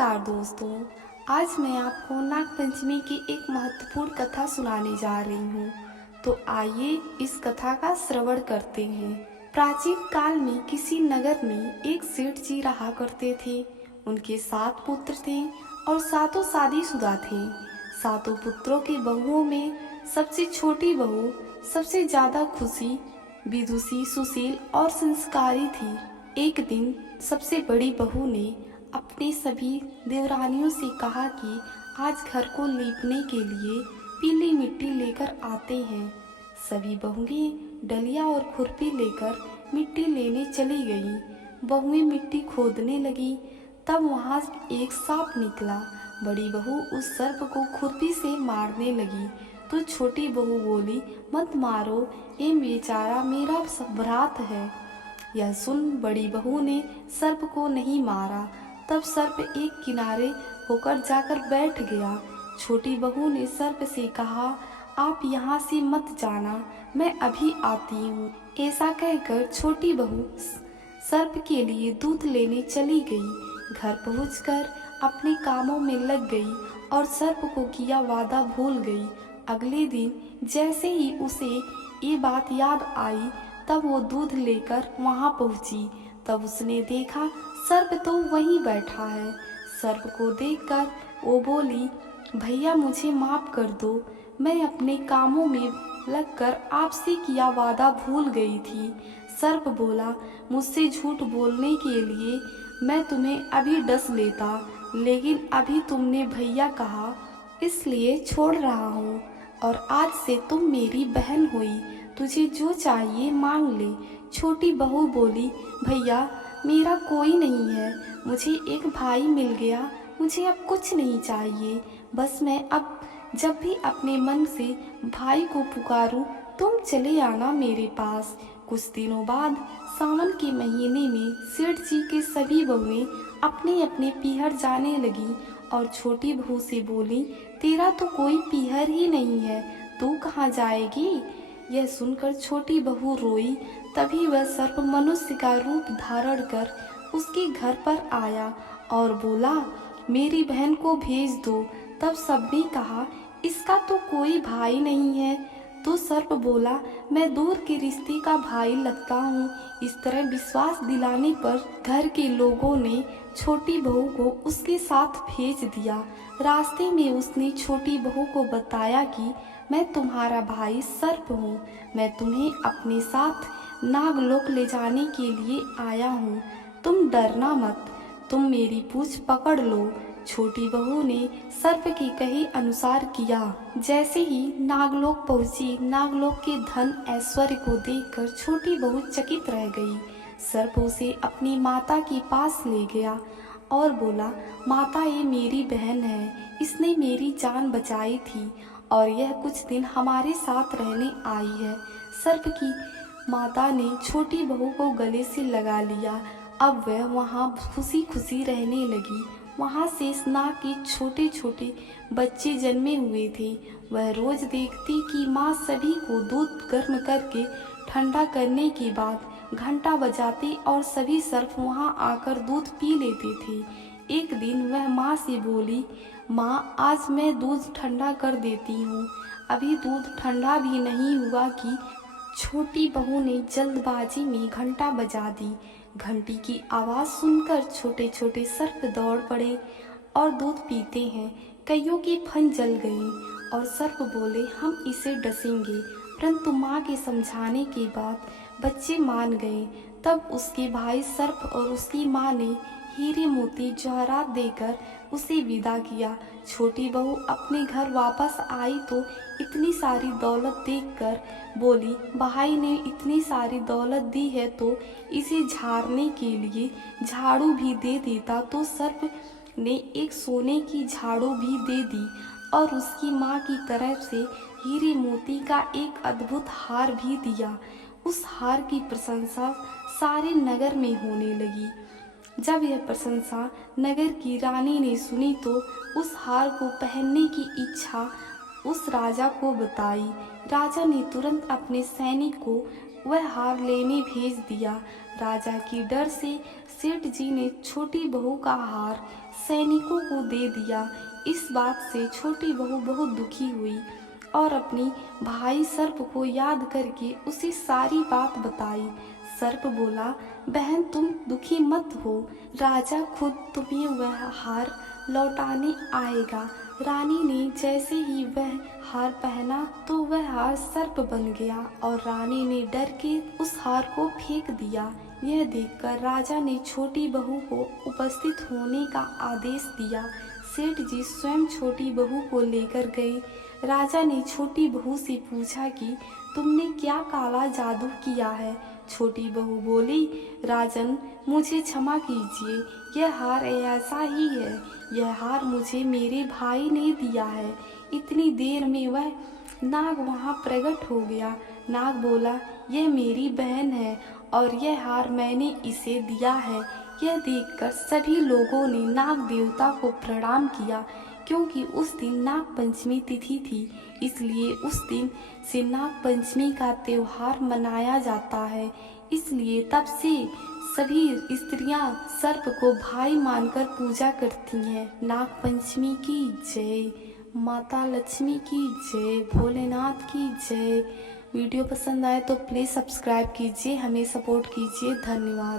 नमस्कार दोस्तों। आज मैं आपको नागपंचमी की एक महत्वपूर्ण कथा सुनाने जा रही हूँ। तो आइए इस कथा का श्रवण करते हैं। प्राचीन काल में किसी नगर में एक सेठ जी रहा करते थे। उनके 7 पुत्र थे और सातों शादीशुदा थे। सातों पुत्रों की बहुओं में सबसे छोटी बहू सबसे ज्यादा खुशी, विदुषी, सुशील और संस्कारी थी। एक दिन सबसे बड़ी बहू ने अपने सभी देवरानियों से कहा कि आज घर को लीपने के लिए पीली मिट्टी लेकर आते हैं। सभी बहुएं डलिया और खुरपी लेकर मिट्टी लेने चली गईं। बहुएं मिट्टी खोदने लगी, तब वहां एक सांप निकला। बड़ी बहू उस सर्प को खुरपी से मारने लगी तो छोटी बहू बोली, मत मारो, ये बेचारा मेरा भ्रात है। यह सुन बड़ी बहू ने सर्प को नहीं मारा। तब सर्प एक किनारे होकर जाकर बैठ गया। छोटी बहू ने सर्प से कहा, आप यहाँ से मत जाना, मैं अभी आती हूँ। ऐसा कहकर छोटी बहू सर्प के लिए दूध लेने चली गई। घर पहुंचकर अपने कामों में लग गई और सर्प को किया वादा भूल गई। अगले दिन जैसे ही उसे ये बात याद आई, तब वो दूध लेकर वहां पहुंची। तब उसने देखा सर्प तो वहीं बैठा है। सर्प को देखकर वो बोली, भैया मुझे माफ कर दो, मैं अपने कामों में लगकर आपसे किया वादा भूल गई थी। सर्प बोला, मुझसे झूठ बोलने के लिए मैं तुम्हें अभी डस लेता, लेकिन अभी तुमने भैया कहा इसलिए छोड़ रहा हूँ और आज से तुम मेरी बहन हुई, तुझे जो चाहिए मांग ले। छोटी बहू बोली, भैया मेरा कोई नहीं है, मुझे एक भाई मिल गया, मुझे अब कुछ नहीं चाहिए। बस मैं अब जब भी अपने मन से भाई को पुकारूं, तुम चले आना मेरे पास। कुछ दिनों बाद सावन के महीने में सेठ जी के सभी बहुएं अपने अपने पीहर जाने लगी और छोटी बहू से बोली, तेरा तो कोई पीहर ही नहीं है, तू कहाँ जाएगी? यह सुनकर छोटी बहू रोई। तभी वह सर्प मनुष्य का रूप धारण कर उसके घर पर आया और बोला, मेरी बहन को भेज दो। तब सबने कहा, इसका तो कोई भाई नहीं है। तो सर्प बोला, मैं दूर के रिश्ते का भाई लगता हूँ। इस तरह विश्वास दिलाने पर घर के लोगों ने छोटी बहू को उसके साथ भेज दिया। रास्ते में उसने छोटी बहू को बताया कि मैं तुम्हारा भाई सर्प हूँ, मैं तुम्हें अपने साथ नागलोक ले जाने के लिए आया हूँ, तुम डरना मत, तुम मेरी पूंछ पकड़ लो। छोटी बहू ने सर्प के कहे अनुसार किया। जैसे ही नागलोक पहुंची, नागलोक के धन ऐश्वर्य को देखकर छोटी बहू चकित रह गई। सर्प उसे अपनी माता के पास ले गया और बोला, माता ये मेरी बहन है, इसने मेरी जान बचाई थी और यह कुछ दिन हमारे साथ रहने आई है। सर्प की माता ने छोटी बहू को गले से लगा लिया। अब वह वहाँ खुशी खुशी रहने लगी। वहाँ शेषनाग के छोटे छोटे बच्चे जन्मे हुए थे। वह रोज देखती कि माँ सभी को दूध गर्म करके ठंडा करने के बाद घंटा बजाती और सभी सर्प वहाँ आकर दूध पी लेते थे। एक दिन वह माँ से बोली, माँ आज मैं दूध ठंडा कर देती हूँ। अभी दूध ठंडा भी नहीं हुआ कि छोटी बहू ने जल्दबाजी में घंटा बजा दी। घंटी की आवाज सुनकर छोटे छोटे सर्प दौड़ पड़े और दूध पीते हैं। कईयों की फन जल गई और सर्प बोले, हम इसे डसेंगे। परंतु माँ के समझाने के बाद बच्चे मान गए। तब उसके भाई सर्प और उसकी माँ ने हीरे मोती जवाहरात देकर उसे विदा किया। छोटी बहू अपने घर वापस आई तो इतनी सारी दौलत देखकर बोली, भाई ने इतनी सारी दौलत दी है तो इसे झाड़ने के लिए झाड़ू भी दे देता। तो सर्प ने एक सोने की झाड़ू भी दे दी और उसकी माँ की तरफ से हीरे मोती का एक अद्भुत हार भी दिया। उस हार की प्रशंसा सारे नगर में होने लगी। जब यह प्रशंसा नगर की रानी ने सुनी तो उस हार को पहनने की इच्छा उस राजा को बताई। राजा ने तुरंत अपने सैनिक को वह हार लेने भेज दिया। राजा की डर से सेठ जी ने छोटी बहू का हार सैनिकों को दे दिया। इस बात से छोटी बहू बहुत दुखी हुई और अपनी भाई सर्प को याद करके उसे सारी बात बताई। सर्प बोला, बहन तुम दुखी मत हो, राजा खुद तुम्हें वह हार लौटाने आएगा। रानी ने जैसे ही वह हार पहना तो वह हार सर्प बन गया और रानी ने डर के उस हार को फेंक दिया। यह देखकर राजा ने छोटी बहू को उपस्थित होने का आदेश दिया। सेठ जी स्वयं छोटी बहू को लेकर गए। राजा ने छोटी बहू से पूछा कि तुमने क्या काला जादू किया है। छोटी बहू बोली, राजन मुझे क्षमा कीजिए, यह हार ऐसा ही है। यह हार मुझे मेरे भाई ने दिया है। इतनी देर में वह नाग वहाँ प्रकट हो गया। नाग बोला, यह मेरी बहन है और यह हार मैंने इसे दिया है। यह देखकर सभी लोगों ने नाग देवता को प्रणाम किया। क्योंकि उस दिन नाग पंचमी तिथि थी, इसलिए उस दिन से नाग पंचमी का त्योहार मनाया जाता है। इसलिए तब से सभी स्त्रियां सर्प को भाई मानकर पूजा करती हैं। नाग पंचमी की जय, माता लक्ष्मी की जय, भोलेनाथ की जय। वीडियो पसंद आए तो प्लीज़ सब्सक्राइब कीजिए, हमें सपोर्ट कीजिए। धन्यवाद।